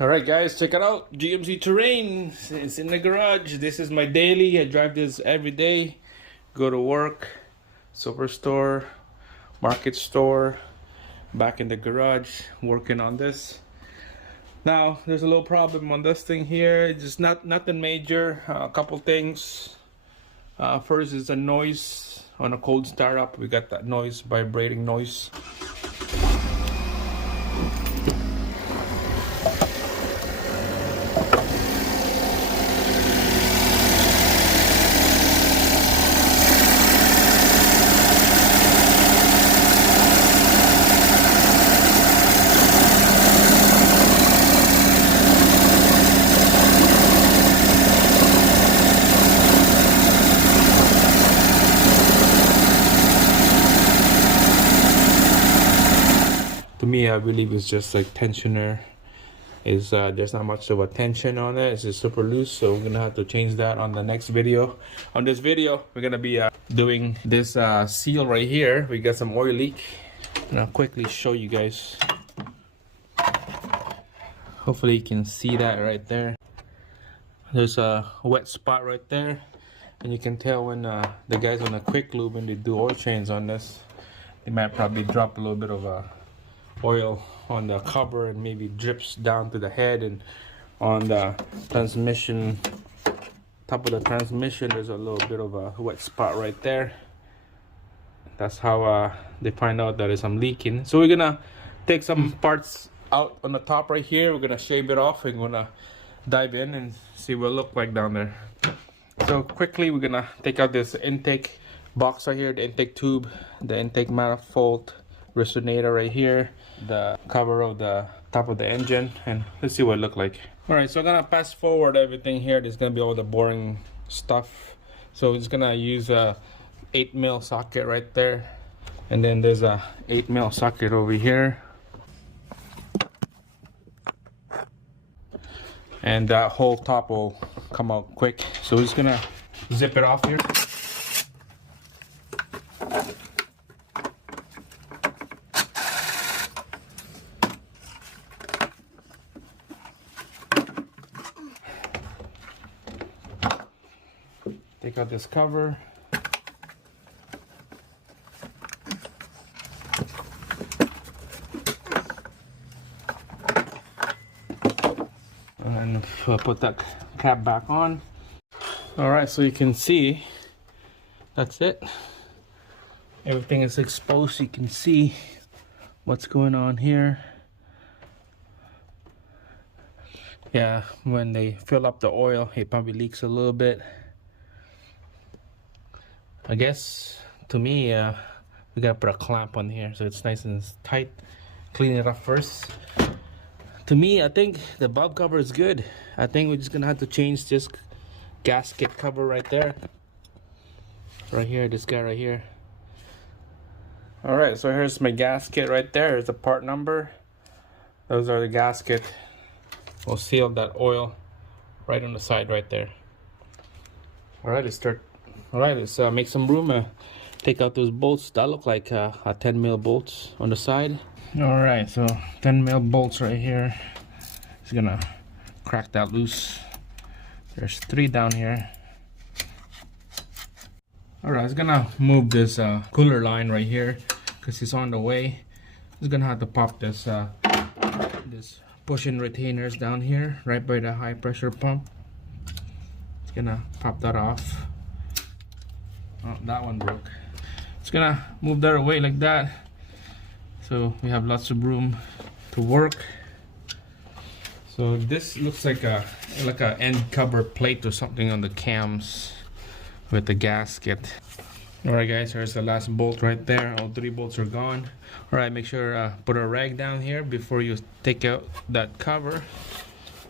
Alright guys, check it out. GMC Terrain. It's in the garage. This is my daily. I drive this every day. Go to work, superstore, market store, back in the garage, working on this. Now, there's a little problem on this thing here. It's just nothing major. A couple things. First is a noise on a cold startup. We got that noise, vibrating noise. To me, I believe it's just like tensioner. There's not much of a tension on it. It's just super loose, so we're gonna have to change that on the next video. On this video, we're gonna be doing this seal right here. We got some oil leak, and I'll quickly show you guys. Hopefully you can see that right there. There's a wet spot right there, and you can tell when the guys on a quick lube, when they do oil change on this, they might probably drop a little bit of oil on the cover, and maybe drips down to the head. And on the transmission, top of the transmission, there's a little bit of a wet spot right there. That's how they find out that I'm leaking. So we're gonna take some parts out on the top right here. We're gonna shave it off and we're gonna dive in and see what it look like down there. So quickly, we're gonna take out this intake box right here, the intake tube, the intake manifold, resonator right here, the cover of the top of the engine, and let's see what it look like. All right, so I'm gonna pass forward everything here. There's gonna be all the boring stuff. So we're just gonna use a 8mm socket right there, and then there's a 8mm socket over here, and that whole top will come out quick. So we're just gonna zip it off here. Take out this cover. And put that cap back on. All right, so you can see that's it. Everything is exposed. You can see what's going on here. Yeah, when they fill up the oil, it probably leaks a little bit. I guess, to me, we gotta put a clamp on here so it's nice and tight. Clean it up first. To me, I think the bulb cover is good. I think we're just gonna have to change this gasket cover right there. Right here, this guy right here. Alright, so here's my gasket right there. Here's the part number. Those are the gasket. We'll seal that oil right on the side right there. Alright, let's start. Alright, let's make some room. Take out those bolts that look like 10mm bolts on the side. Alright, so 10mm bolts right here. Just gonna crack that loose. There's 3 down here. Alright, I was gonna move this cooler line right here because it's on the way. Just gonna have to pop this this push-in retainers down here right by the high pressure pump. Just gonna pop that off. Oh, that one broke. Just gonna move that away like that, so we have lots of room to work. So this looks like a end cover plate or something on the cams with the gasket. Alright guys, here's the last bolt right there. All 3 bolts are gone. Alright, make sure put a rag down here before you take out that cover.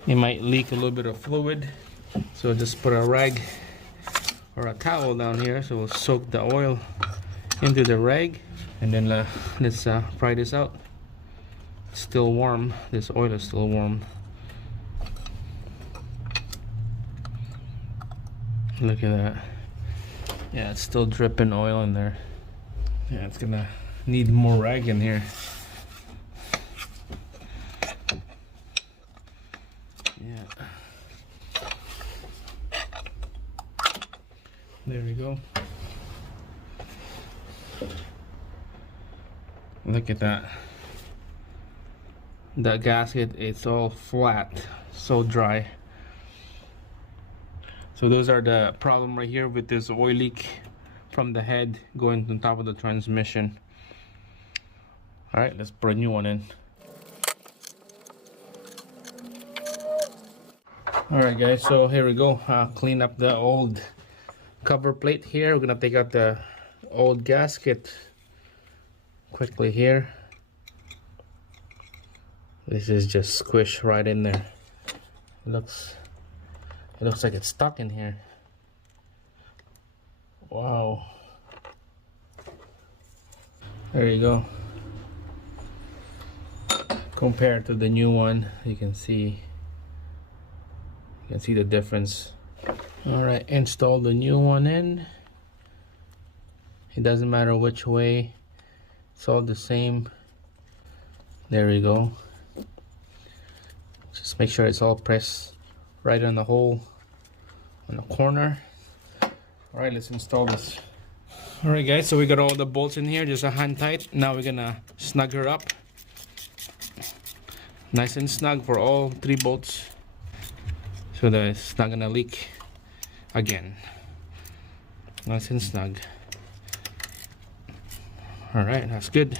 It might leak a little bit of fluid, so just put a rag or a towel down here so we'll soak the oil into the rag, and then let's pry this out. It's still warm. This oil is still warm. Look at that. Yeah, it's still dripping oil in there. Yeah, it's gonna need more rag in here. There we go. Look at that. That gasket, it's all flat, so dry. So those are the problem right here with this oil leak from the head going to the top of the transmission. All right, let's put a new one in. All right, guys, so here we go. Clean up the old cover plate here. We're gonna take out the old gasket quickly here. This is just squished right in there. It looks like it's stuck in here. Wow. There you go. Compared to the new one, you can see the difference. All right, install the new one in. It doesn't matter which way, it's all the same. There we go. Just make sure it's all pressed right on the hole on the corner. All right, let's install this. All right, guys, so we got all the bolts in here, just a hand tight. Now we're gonna snug her up nice and snug for all 3 bolts, so that it's not gonna leak again. Nice and snug. All right, that's good.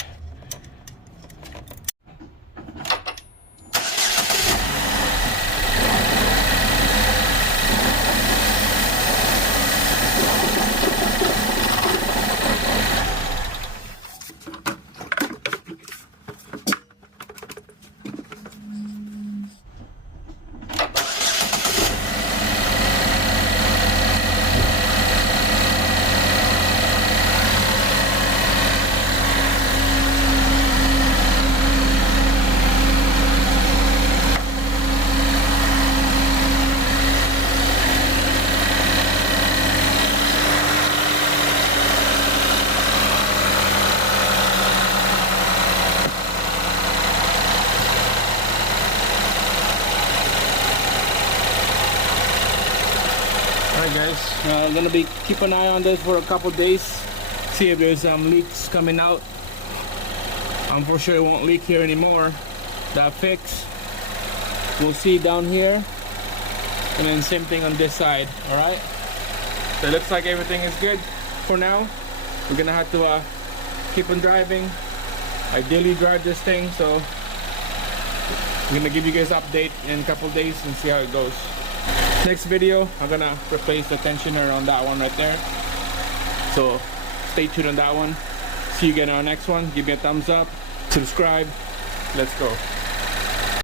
Alright guys, I'm gonna be keep an eye on this for a couple days, see if there's leaks coming out. I'm for sure it won't leak here anymore. That fix, we'll see down here, and then same thing on this side. Alright, so it looks like everything is good for now. We're gonna have to keep on driving, ideally drive this thing, so I'm gonna give you guys an update in a couple days and see how it goes. Next video, I'm gonna replace the tensioner on that one right there, so stay tuned on that one. See you again on our next one. Give me a thumbs up, subscribe, let's go.